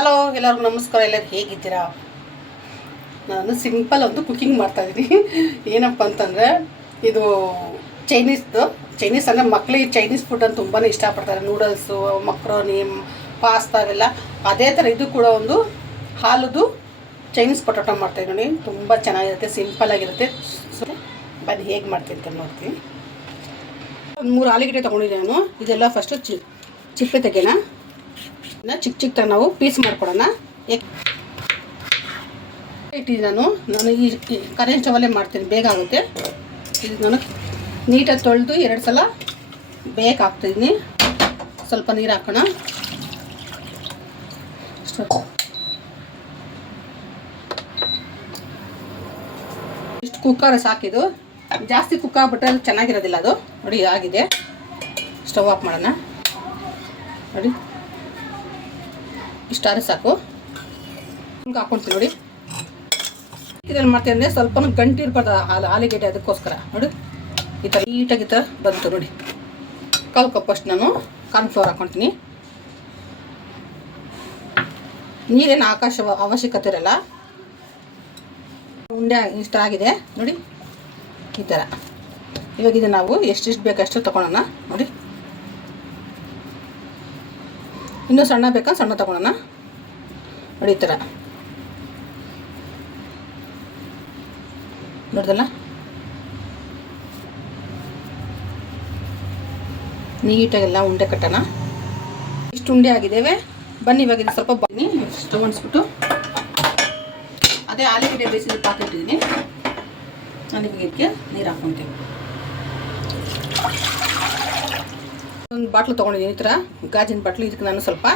Hello, ಎಲ್ಲರಿಗೂ ನಮಸ್ಕಾರ. ಎಲ್ಲರೂ ಹೇಗಿದ್ದೀರಾ? ನಾನು ಸಿಂಪಲ್ ಒಂದು ಕುಕಿಂಗ್ ಮಾಡ್ತಾಯಿದ್ದೀನಿ. ಏನಪ್ಪ ಅಂತಂದರೆ ಇದು ಚೈನೀಸ್ ಅಂದರೆ ಮಕ್ಕಳಿಗೆ ಚೈನೀಸ್ ಫುಡ್ ಅಂತ ತುಂಬಾ ಇಷ್ಟಪಡ್ತಾರೆ. ನೂಡಲ್ಸು, ಮಕ್ರೋನಿ, ಪಾಸ್ತಾ ಅವೆಲ್ಲ. ಅದೇ ಥರ ಇದು ಕೂಡ ಒಂದು ಹಾಲುದು ಚೈನೀಸ್ ಪೊಟಾಟೊ ಮಾಡ್ತಾಯಿದ್ದೀನಿ. ತುಂಬ ಚೆನ್ನಾಗಿರುತ್ತೆ, ಸಿಂಪಲ್ಲಾಗಿರುತ್ತೆ. ಬನ್ನಿ ಹೇಗೆ ಮಾಡ್ತೀನಿ ಅಂತ ನೋಡ್ತೀನಿ. ಒಂದು 3 ಆಲೂಗಡ್ಡೆ ತೊಗೊಂಡಿದ್ದೀನಿ ನಾನು. ಇದೆಲ್ಲ ಫಸ್ಟು ಚಿಪ್ಪೆ ತೆಗೆಯೋಣ. ಚಿಕ್ಕ ತರ ನಾವು ಪೀಸ್ ಮಾಡ್ಕೊಡೋಣ. ಇಟ್ಟಿದ್ದೀನಿ ನಾನು ಈ ಕರೆಂಟ್ ಸ್ಟವಲ್ಲೇ ಮಾಡ್ತೀನಿ, ಬೇಗ ಆಗುತ್ತೆ. ಇದು ನಾನು ನೀಟಾಗಿ ತೊಳೆದು 2 ಸಲ ಬೇಗ ಹಾಕ್ತಿದ್ದೀನಿ. ಸ್ವಲ್ಪ ನೀರು ಹಾಕೋಣ. ಇಷ್ಟು ಕುಕ್ಕರ್ ಸಾಕಿದು. ಜಾಸ್ತಿ ಕುಕ್ ಆಗ್ಬಿಟ್ರೆ ಅದು ಚೆನ್ನಾಗಿರೋದಿಲ್ಲ. ಅದು ನೋಡಿ ಆಗಿದೆ. ಸ್ಟವ್ ಆಫ್ ಮಾಡೋಣ. ನೋಡಿ ಇಷ್ಟಾದ್ರೆ ಸಾಕು. ಹಾಕ್ಕೊಳ್ತೀನಿ ನೋಡಿ. ಇದನ್ನು ಮಾಡ್ತೀನಿ ಅಂದರೆ ಸ್ವಲ್ಪ ಗಂಟು ಇರ್ಬಾರ್ದು ಆಲೂಗಡ್ಡೆ, ಅದಕ್ಕೋಸ್ಕರ ನೋಡಿ ಈ ಥರ ನೀಟಾಗಿ ಬಂತು ನೋಡಿ. 1/4 ಕಪ್ ಅಷ್ಟು ನಾನು ಕಾರ್ನ್ಫ್ಲವರ್ ಹಾಕ್ಕೊಳ್ತೀನಿ. ನೀರೇನು ಅವಶ್ಯಕತೆ ಇರಲ್ಲ. ಉಂಡೆ ಇಷ್ಟ ಆಗಿದೆ ನೋಡಿ ಈ ಥರ. ಇವಾಗ ಇದು ನಾವು ಎಷ್ಟಿಷ್ಟು ಬೇಕಷ್ಟು ತೊಗೊಳೋಣ ನೋಡಿ. ಇನ್ನೂ ಸಣ್ಣ ಬೇಕಾ ಸಣ್ಣ ತೊಗೊಳೋಣ ನೋಡಿ. ಈ ಥರ ನೋಡ್ದಲ್ಲ, ನೀಟಾಗೆಲ್ಲ ಉಂಡೆ ಕಟ್ಟೋಣ. ಇಷ್ಟು ಉಂಡೆ ಆಗಿದ್ದೇವೆ. ಬನ್ನಿ ಇವಾಗ ಇದು ಸ್ವಲ್ಪ ಬನ್ನಿ ಸ್ಟವ್ ಅನ್ಸ್ಬಿಟ್ಟು ಅದೇ ಆಲೂಗಡ್ಡೆ ಬೇಯಿಸಿದ ಪಾತ್ರೆ ಇಟ್ಟಿದ್ದೀನಿ. ನಾನು ಇವಾಗ ಇದಕ್ಕೆ ನೀರು ಹಾಕ್ಕೊಳ್ತೀನಿ. ಒಂದು ಬಾಟ್ಲು ತೊಗೊಂಡಿದ್ದೀನಿ, ಈ ಥರ ಗಾಜಿನ ಬಾಟ್ಲು. ಇದಕ್ಕೆ ನಾನು ಸ್ವಲ್ಪ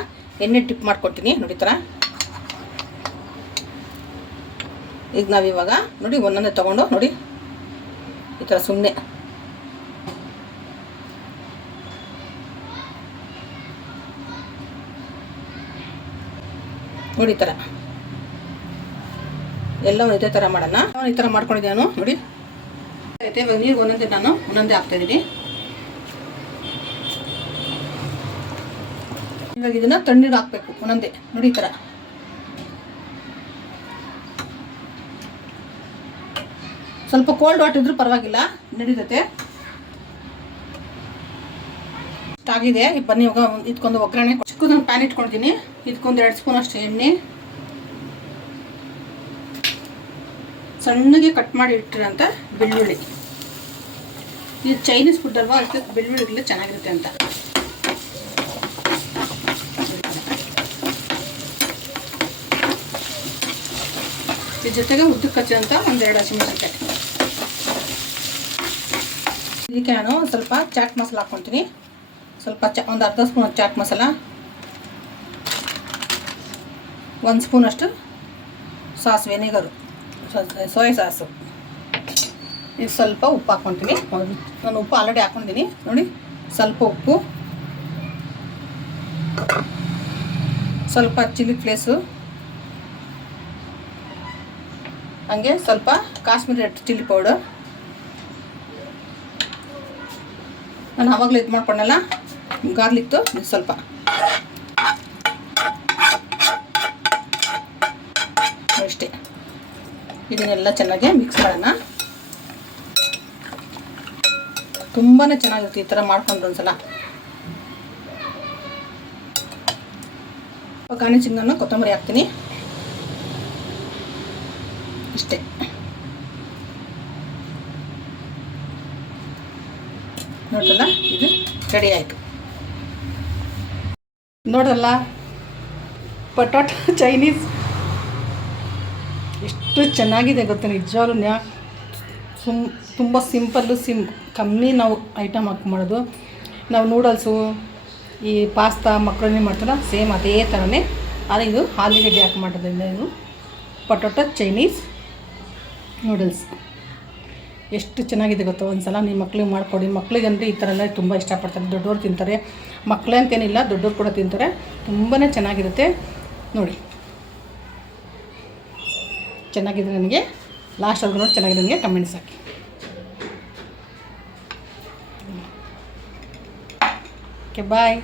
ಎಣ್ಣೆ ಟಿಪ್ ಮಾಡ್ಕೊಡ್ತೀನಿ ನೋಡಿ. ಈ ಥರ ಈಗ ನಾವಿವಾಗ ನೋಡಿ ಒಂದೊಂದೇ ತೊಗೊಂಡು ನೋಡಿ ಈ ಥರ ಸುಮ್ಮನೆ ನೋಡಿ ಈ ಥರ ಎಲ್ಲ ಇದೇ ಥರ ಮಾಡೋಣ. ಈ ಥರ ಮಾಡ್ಕೊಂಡಿದ್ದೆ ನಾನು ನೋಡಿ. ಇವಾಗ ನೀರು ಒಂದೊಂದೇ ಹಾಕ್ತಾಯಿದ್ದೀನಿ. ಇವಾಗ ಇದನ್ನು ತಣ್ಣೀರು ಹಾಕಬೇಕು ಒಂದೊಂದೇ ನೋಡಿ. ಈ ಥರ ಸ್ವಲ್ಪ ಕೋಲ್ಡ್ ವಾಟರ್ ಇದ್ರೂ ಪರವಾಗಿಲ್ಲ, ನಡೀತೈತೆ. ಆಗಿದೆ. ಬನ್ನಿ ಇವಾಗ ಇದಕ್ಕೊಂದು ಒಗ್ಗರಣೆ. ಚಿಕ್ಕದೊಂದು ಪ್ಯಾನ್ ಇಟ್ಕೊಳ್ತೀನಿ. ಇದಕ್ಕೊಂದು 2 ಸ್ಪೂನ್ ಅಷ್ಟು ಎಣ್ಣೆ. ಸಣ್ಣಗೆ ಕಟ್ ಮಾಡಿ ಇಟ್ಟಿರೋಂಥ ಬೆಳ್ಳುಳ್ಳಿ. ಇದು ಚೈನೀಸ್ ಫುಡ್ ಅಲ್ವಾ, ಅದಕ್ಕೆ ಬೆಳ್ಳುಳ್ಳಿಗೆಲ್ಲ ಚೆನ್ನಾಗಿರುತ್ತೆ ಅಂತ. ಇದ್ರ ಜೊತೆಗೆ ಉದ್ದಕ್ಕೆ ಹಚ್ಚೋಂಥ 1-2 ಹಸಿಮೆಣಸಿನಕಾಯಿ. ಇದಕ್ಕೆ ನಾನು ಸ್ವಲ್ಪ ಚಾಟ್ ಮಸಾಲ ಹಾಕ್ಕೊಳ್ತೀನಿ. ಸ್ವಲ್ಪ ಒಂದು ಅರ್ಧ ಸ್ಪೂನ್ ಚಾಟ್ ಮಸಾಲ, 1 ಸ್ಪೂನ್ ಅಷ್ಟು ಸಾಸ್, ವೆನಿಗರು, ಸೋಯಾ ಸಾಸು. ಇದು ಸ್ವಲ್ಪ ಉಪ್ಪು ಹಾಕ್ಕೊಳ್ತೀನಿ. ನಾನು ಉಪ್ಪು ಆಲ್ರೆಡಿ ಹಾಕ್ಕೊಂಡಿದ್ದೀನಿ ನೋಡಿ. ಸ್ವಲ್ಪ ಉಪ್ಪು, ಸ್ವಲ್ಪ ಚಿಲ್ಲಿ ಫ್ಲೇಕ್ಸು, ಹಂಗೆ ಸ್ವಲ್ಪ ಕಾಶ್ಮೀರಿ ರೆಡ್ ಚಿಲ್ಲಿ ಪೌಡರ್. ನಾನು ಆವಾಗಲೇ ಇದು ಮಾಡ್ಕೊಂಡಲ್ಲ ಗಾರ್ಲಿಕ್ದು, ಇದು ಸ್ವಲ್ಪ ಅಷ್ಟೇ. ಇದನ್ನೆಲ್ಲ ಚೆನ್ನಾಗಿ ಮಿಕ್ಸ್ ಮಾಡೋಣ. ತುಂಬಾ ಚೆನ್ನಾಗಿರುತ್ತೆ ಈ ಥರ ಮಾಡ್ಕೊಂಡು ಒಂದ್ಸಲ. ಗಾರ್ನಿಶಿಂಗ್ ನಾನು ಕೊತ್ತಂಬರಿ ಹಾಕ್ತೀನಿ ಇಷ್ಟೇ. ನೋಡಲ್ಲ, ಇದು ರೆಡಿ ಆಯಿತು. ನೋಡಲ್ಲ, ಪೊಟಾಟೊ ಚೈನೀಸ್ ಎಷ್ಟು ಚೆನ್ನಾಗಿದೆ ಗೊತ್ತಾ. ನಿಜವಾಗ್ಲೂ ತುಂಬ ಸಿಂಪಲ್ಲು, ಕಮ್ಮಿ ನಾವು ಐಟಮ್ ಹಾಕಿ ಮಾಡೋದು. ನಾವು ನೂಡಲ್ಸು, ಈ ಪಾಸ್ತಾ, ಮಕ್ರೋನಿ ಮಾಡ್ತಾರ ಸೇಮ್ ಅದೇ ಥರನೇ. ಆದರೆ ಇದು ಆಲೂಗಡ್ಡೆ ಹಾಕಿ ಮಾಡೋದ್ರಿಂದ ಇದು ಪೊಟಾಟೊ ಚೈನೀಸ್ ನೂಡಲ್ಸ್ ಎಷ್ಟು ಚೆನ್ನಾಗಿದೆ ಗೊತ್ತೋ. ಒಂದು ಸಲ ನಿಮ್ಮ ಮಕ್ಳಿಗೆ ಮಾಡಿಕೊಡಿ. ಮಕ್ಳಿಗಂದರೆ ಈ ಥರ ಎಲ್ಲ ತುಂಬ ಇಷ್ಟಪಡ್ತಾರೆ. ದೊಡ್ಡವ್ರು ತಿಂತಾರೆ, ಮಕ್ಕಳೇ ಅಂತೇನಿಲ್ಲ, ದೊಡ್ಡವ್ರು ಕೂಡ ತಿಂತಾರೆ. ತುಂಬಾ ಚೆನ್ನಾಗಿರುತ್ತೆ ನೋಡಿ. ಚೆನ್ನಾಗಿದೆ. ನನಗೆ ಲಾಸ್ಟ್ವರೆಗೂ ನೋಡಿ ಚೆನ್ನಾಗಿದೆ ನನಗೆ ಕಮೆಂಟ್ಸ್ ಹಾಕಿ. ಓಕೆ, ಬಾಯ್.